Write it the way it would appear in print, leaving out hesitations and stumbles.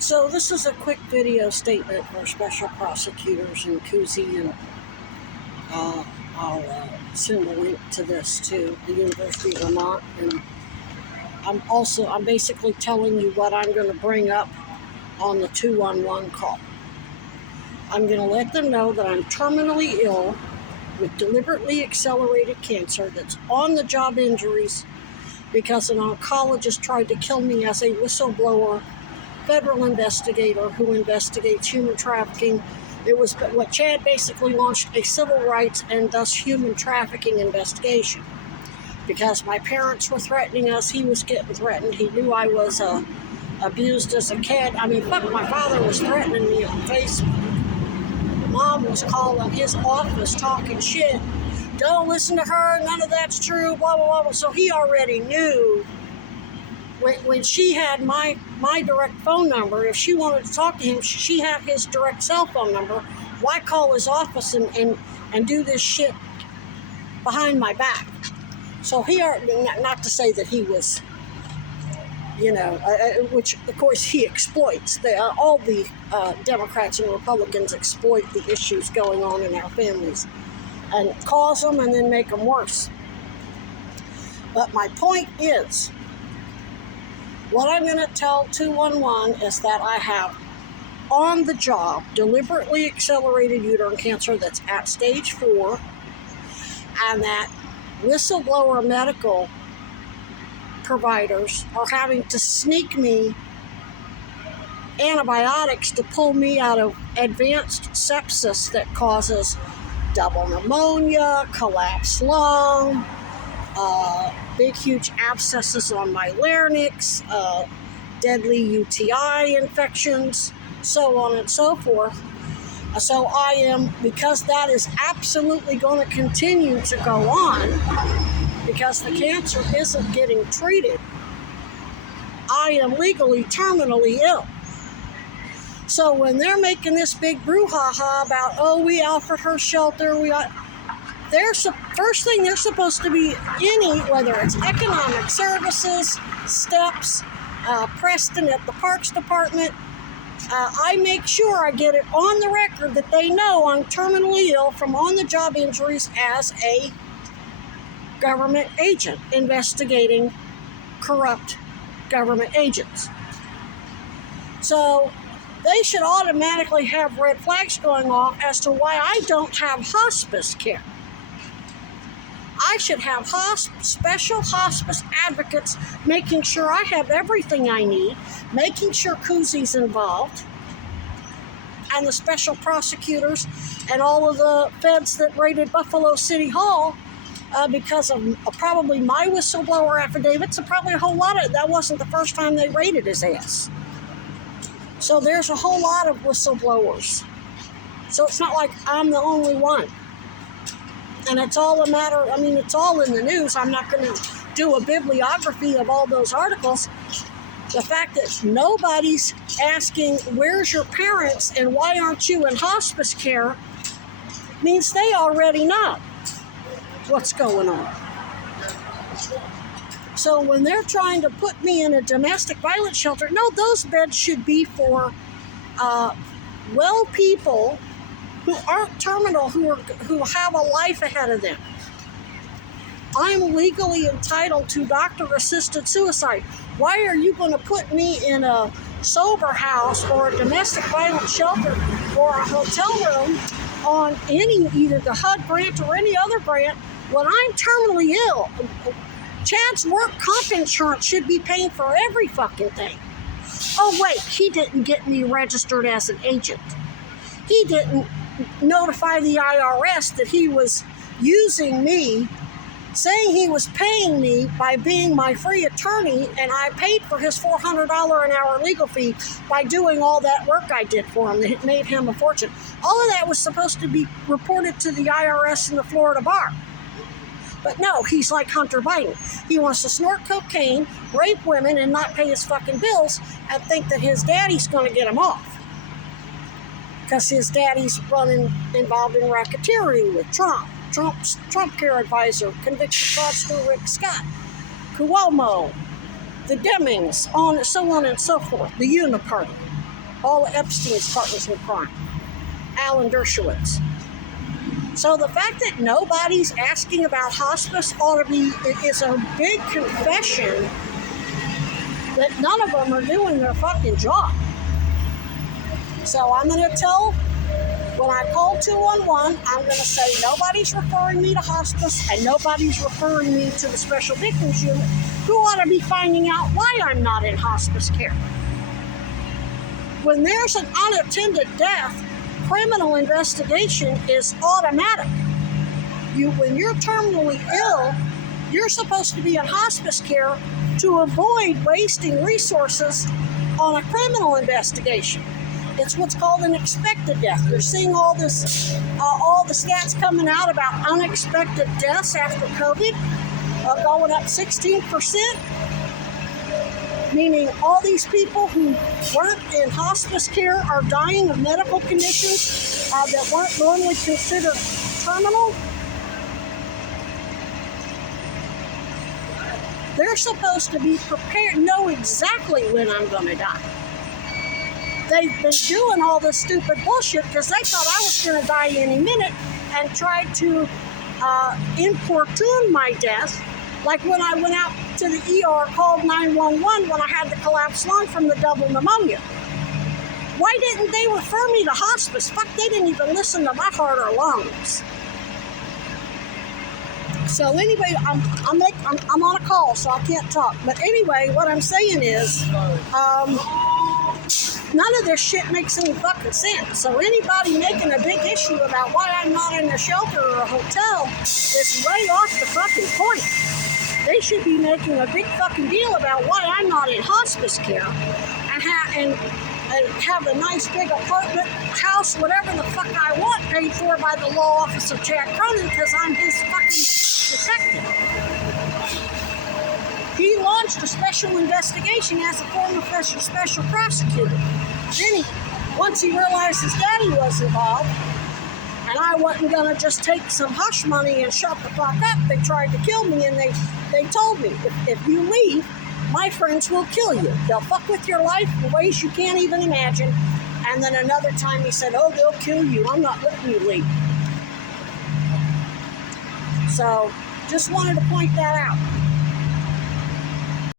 So this is a quick video statement for special prosecutors in Cousy, and I'll send a link to this to the University of Vermont. And I'm basically telling you what I'm going to bring up on the 211 call. I'm going to let them know that I'm terminally ill with deliberately accelerated cancer that's on the job injuries because an oncologist tried to kill me as a whistleblower federal investigator who investigates human trafficking. It was what Chad basically launched, a civil rights and thus human trafficking investigation. Because my parents were threatening us, he was getting threatened. He knew I was abused as a kid. My father was threatening me on Facebook. Mom was calling his office talking shit. Don't listen to her, none of that's true, blah, blah, blah. So he already knew when she had my direct phone number. If she wanted to talk to him, she had his direct cell phone number. Why call his office and do this shit behind my back? So not to say that he was, which of course he exploits. All the Democrats and Republicans exploit the issues going on in our families and cause them and then make them worse. But my point is, what I'm going to tell 211 is that I have on the job deliberately accelerated uterine cancer that's at stage 4, and that whistleblower medical providers are having to sneak me antibiotics to pull me out of advanced sepsis that causes double pneumonia, collapsed lung, big huge abscesses on my larynx, deadly UTI infections, so on and so forth. So I am, because that is absolutely going to continue to go on, because the cancer isn't getting treated, I am legally terminally ill. So when they're making this big brouhaha about, we offered her shelter, first thing they're supposed to be whether it's economic services, steps, Preston at the Parks Department, I make sure I get it on the record that they know I'm terminally ill from on-the-job injuries as a government agent investigating corrupt government agents. So they should automatically have red flags going off as to why I don't have hospice care. I should have special hospice advocates making sure I have everything I need, making sure Cousy's involved, and the special prosecutors and all of the feds that raided Buffalo City Hall because of probably my whistleblower affidavits, and probably a whole lot of that wasn't the first time they raided his ass. So there's a whole lot of whistleblowers. So it's not like I'm the only one. And it's all it's all in the news. I'm not going to do a bibliography of all those articles. The fact that nobody's asking, where's your parents and why aren't you in hospice care, means they already know what's going on. So when they're trying to put me in a domestic violence shelter, no, those beds should be for people who aren't terminal, who have a life ahead of them. I'm legally entitled to doctor-assisted suicide. Why are you going to put me in a sober house or a domestic violence shelter or a hotel room on either the HUD grant or any other grant when I'm terminally ill? Chad's work comp insurance should be paying for every fucking thing. Oh wait, he didn't get me registered as an agent. He didn't notify the IRS that he was using me, saying he was paying me by being my free attorney, and I paid for his $400 an hour legal fee by doing all that work I did for him that made him a fortune. All of that was supposed to be reported to the IRS in the Florida bar. But no, he's like Hunter Biden. He wants to snort cocaine, rape women, and not pay his fucking bills, and think that his daddy's going to get him off. Because his daddy's involved in racketeering with Trump's Trump care advisor, convicted fraudster Rick Scott, Cuomo, the Demings, so on and so forth, the Uniparty. all of Epstein's partners in crime, Alan Dershowitz. So the fact that nobody's asking about hospice is a big confession that none of them are doing their fucking job. So I'm going to tell, when I call 211, I'm going to say nobody's referring me to hospice and nobody's referring me to the special victims unit, who ought to be finding out why I'm not in hospice care. When there's an unattended death, criminal investigation is automatic. When you're terminally ill, you're supposed to be in hospice care to avoid wasting resources on a criminal investigation. It's what's called an expected death. You're seeing all the stats coming out about unexpected deaths after COVID, going up 16%. Meaning all these people who weren't in hospice care are dying of medical conditions that weren't normally considered terminal. They're supposed to be prepared, know exactly when I'm going to die. They've been doing all this stupid bullshit because they thought I was going to die any minute and tried to importune my death. Like when I went out to the ER, called 911 when I had the collapsed lung from the double pneumonia. Why didn't they refer me to hospice? Fuck, they didn't even listen to my heart or lungs. So anyway, I'm on a call, so I can't talk. But anyway, what I'm saying is, none of this shit makes any fucking sense. So anybody making a big issue about why I'm not in a shelter or a hotel is way off the fucking point. They should be making a big fucking deal about why I'm not in hospice care and have a nice big apartment, house, whatever the fuck I want, paid for by the law office of Chad Cronin because I'm his fucking detective. He launched a special investigation as a former special prosecutor. Then once he realized his daddy was involved, and I wasn't going to just take some hush money and shut the fuck up, they tried to kill me, and they told me, if you leave, my friends will kill you. They'll fuck with your life in ways you can't even imagine. And then another time he said, oh, they'll kill you. I'm not letting you leave. So just wanted to point that out.